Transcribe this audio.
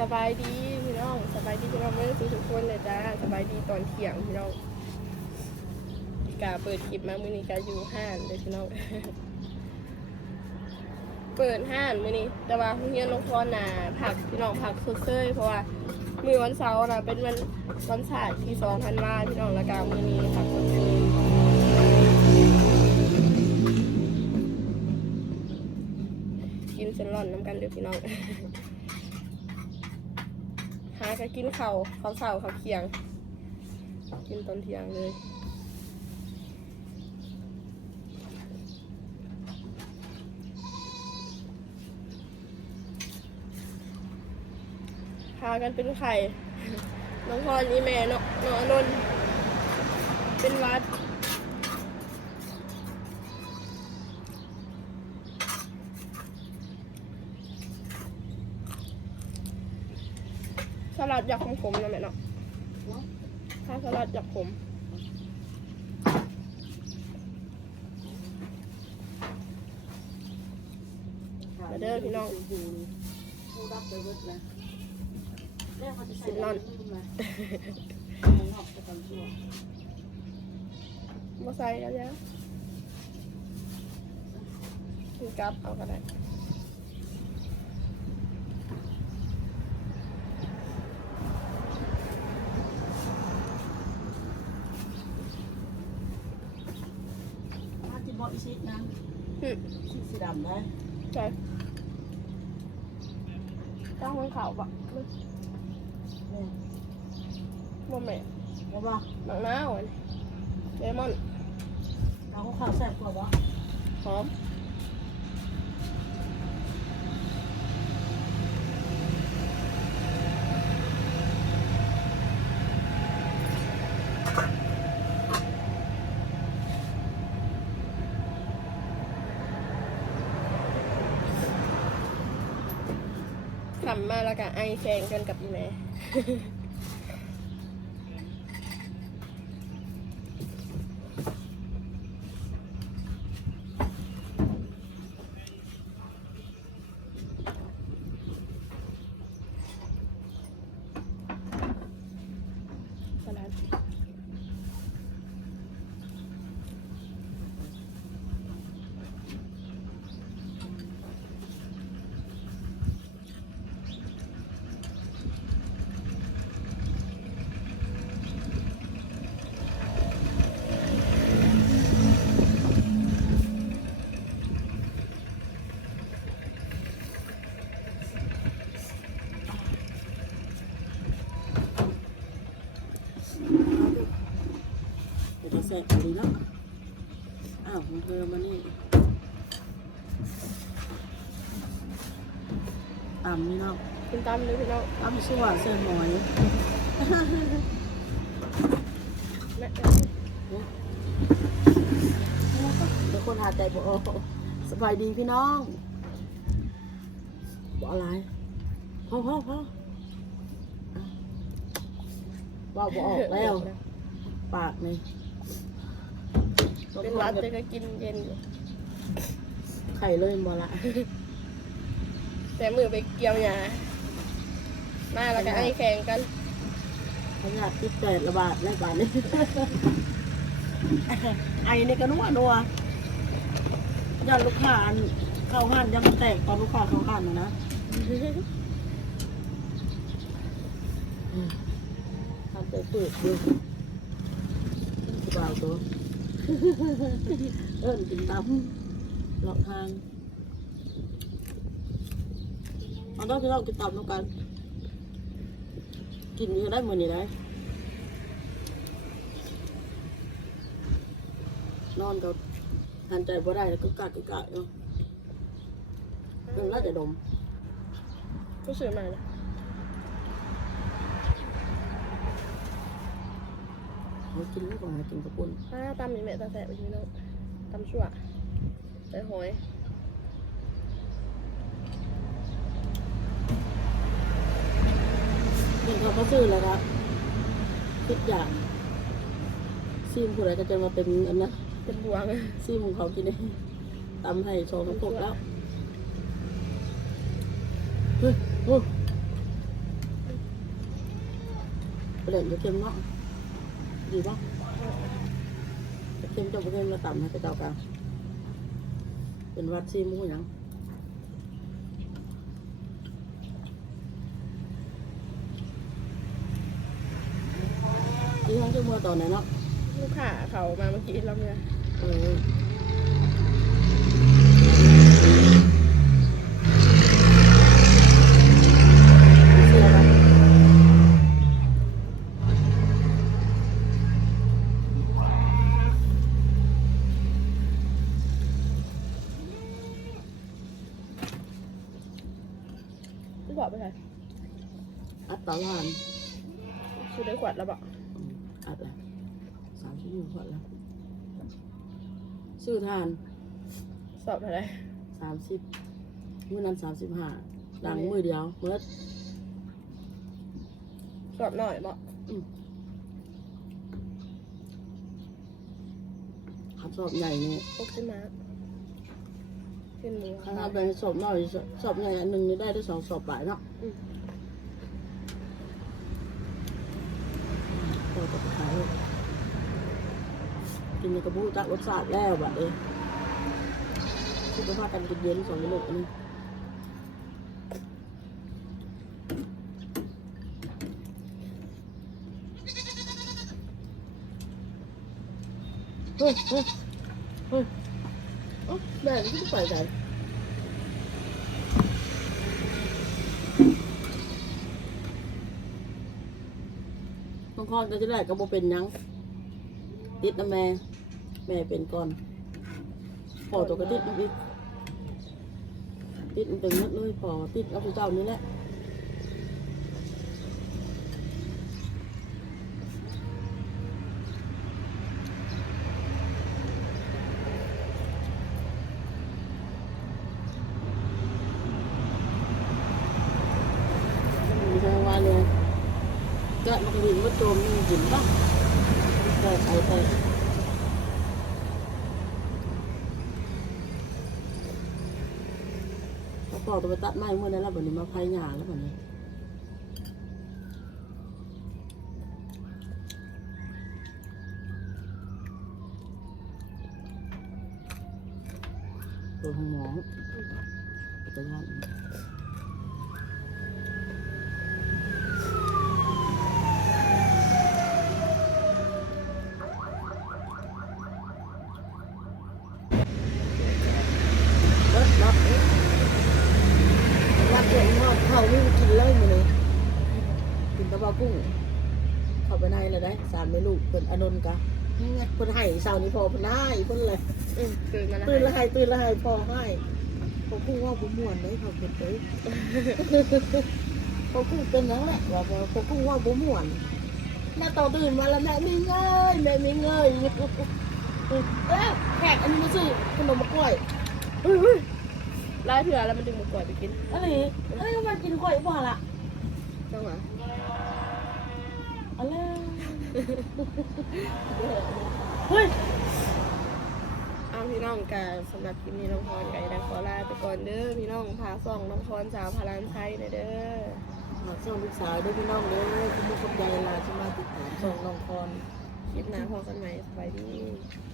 สบายดีพี่น้องสบายดีพี่น้องไม่ได้ทุกคนเลยจ้าสบายดีตอนเที่ยงพี่น้องกาเปิดคลิปมามือนี้กาอยู่ห้านเลยพี่น้องเปิดห้านมือนี้แต่ว่าเฮียนลงพรน่ะผักพี่น้องผักสดเซยเพราะว่ามือวันเสาร์นะเป็นวันวันศาสตร์ที่สองธันวาพี่น้องละกามือนี้ผักสดเซยกินเซนร่อนน้ำกันเดี๋ยวพี่น้อง ก็กินข้าวข้าวเช้าข้าวเที่ยง กินตอนเที่ยงเลยพากันเป็นไข่ น้องพรอีแม่น้องน้องนนเป็นวัด ลัดอยากขมๆนะแม่เนาะถ้าสลัดอยากขมมาเด้อพี่น้องผู้รับไปเบิดแล้วแม่เขาจะใส่สินนอนมันนอกจะทำชั่วมาใส่แล้วจ้ะกินกับเอาก็ได้ ถ้าจิ บอกอีชินะอืมชิสีดำได้ใช่ตั้งบนเขาปะเนี่ยบ่แม่แล้วว่าหนังหน้าวันเลมอนเอาข้าวแซ่บกว่าว่าหอม ขำมาแล้วก็ไอแข่งกันกับอีแม่ สลัด จะแซ่บดีเนาะอ้าวมันเพิ่มมานี่ตำนี่เนาะกินตำเลยพี่น้องตำชั่วเส้นหอยแม่เดี๋ยวคนหาใจบอกสบายดีพี่น้องบอกอะไรพ่อพ่อพ่อว่าบอกออกแล้ว ปากนี่ เป็นรัดแต่ก็กินเย็นอยู่ไข่เลยมาละแต่มือไปเกี่ยวหยามาแล้วก็ไอแข่งกันขยะติดแดดระบาดในบ้านนี่ไอ้นี่ก็นัวนัวยันลูกค้าอันเข้าห้านยังมันแตกตอนลูกค้าเข้าห้านนะนะทำใจเปิดดู สบายตัวเอิ้นกินตำหลอกทางเอาต้องที่เรากินตำแล้วกัน กินอยู่ได้เหมือนนี่ได้นอนก็ทันใจบ่ได้แล้วก็กะกะกะเนาะเรื่องน่าจะดมก็ซื้อมานะ เขากินไม่ก่อนกินกระปุนถ้าตำนี่แม่ตาแสบไปพี่น้องตำชั่วใส่หอยเงินเขาก็ซื้อแล้วครับคิดอย่างซีมผู้ใดก็จะมาเป็นอันนะเป็นบวงซีมของเขากินเองตำให้โชว์น้ำตกแล้วเฮ้ยโอ้ไปเล่นจะเค็มเนาะ ดีป่ะจะเค็มจะบ่เค็มเราต่ำให้กระเจ้ากันเป็นวัดซีหมูหยังที่ห้องจะมัวตอนไหนเนาะลูกค้าเขามาเมื่อกี้แล้วเนี่ย เออเสียปะ ที่ บอกไปเลยอัดตาลานซื้อได้ขวดแล้วบอกอืมอัดละสามชิ้นอยู่พอแล้วซื้อทานสอบอะไรสามสิบมือนั้นสามสิบห้าดังมือเดียวเมื่อสอบหน่อยบอกขับสอบใหญ่เนี่ยพกขึ้นมาขึ้ นมือข้างหน้าไปสอบน้อยสสอบใหญ่อันหนึ่งนี่ได้ได้สองสอบปลายเนาะพอจะไปขายกินกระบูจักรสชาติแล้วแบัดเองคิดว่าพากันกินเย็นสองกิโลอันนี้เฮ้ยเฮ้ยเฮ้ย อ้าแม่ที่ไปไหนบางคนก็จะได้ก็บ่เป็นยังติดนะแม่ แม่เป็นก่อนพอตัวก็ติดอีกติดมันเป็นหมดเลยพอติดเอาผู้เจ้านี่แหละมีทาเลยแกะมันก็วิ่งมาโจมมันกินบ้างแต่ใส่แต่แล้วพอตัวไปตัดไม้เมื่อนั้นแล้วแบบนี้มาพายหญ้าแล้วแบบนี้ตัวของมองจะยากเบิดรับเอ้ยรับเจ้าทอดข้าวนี่กินเลยมื้อนี้ กินกระเพรากุ้งเข้าไปในเลยได้สามเมลูกเพิ่นอานนท์กะเพิ่นให้เช้านี้พอเพิ่นให้เพิ่นเลยอืมตื่นมาแล้วตื่นละให้ตื่นละให้พอให้พอคู่ว่าบ่ม่วนเลยเขาเพิ่นเอ้ยพอคู่เป็นหยังแหละว่าบ่พอคู่ว่าบ่ม่วนแม่ต่อตื่นมาแล้วแม่มีเงยแม่มีเงยเอ้าแขกอันนี้มาซื้อขนมมะกล้วยอุ้ยอุ้ยไล่เถื่อแล้วมันดึงหมกกวดไปกินอันนี้อันนี้มันกินกล้วยบ่ล่ะจังหวะ อะไรเฮ้ยเอาพี่น้องกาสำหรับคลิปนี้น้องพรไก่ดังขอลาไปก่อนเด้อพี่น้องพาส่องน้องพรสาวพารานไทยเด้อฝากส่งลูกสาวด้วยพี่น้องเด้อคุณผู้ชมใจลาจะมาติดตามส่งน้องพรคลิปหน้าพอกันใหม่สบายดีส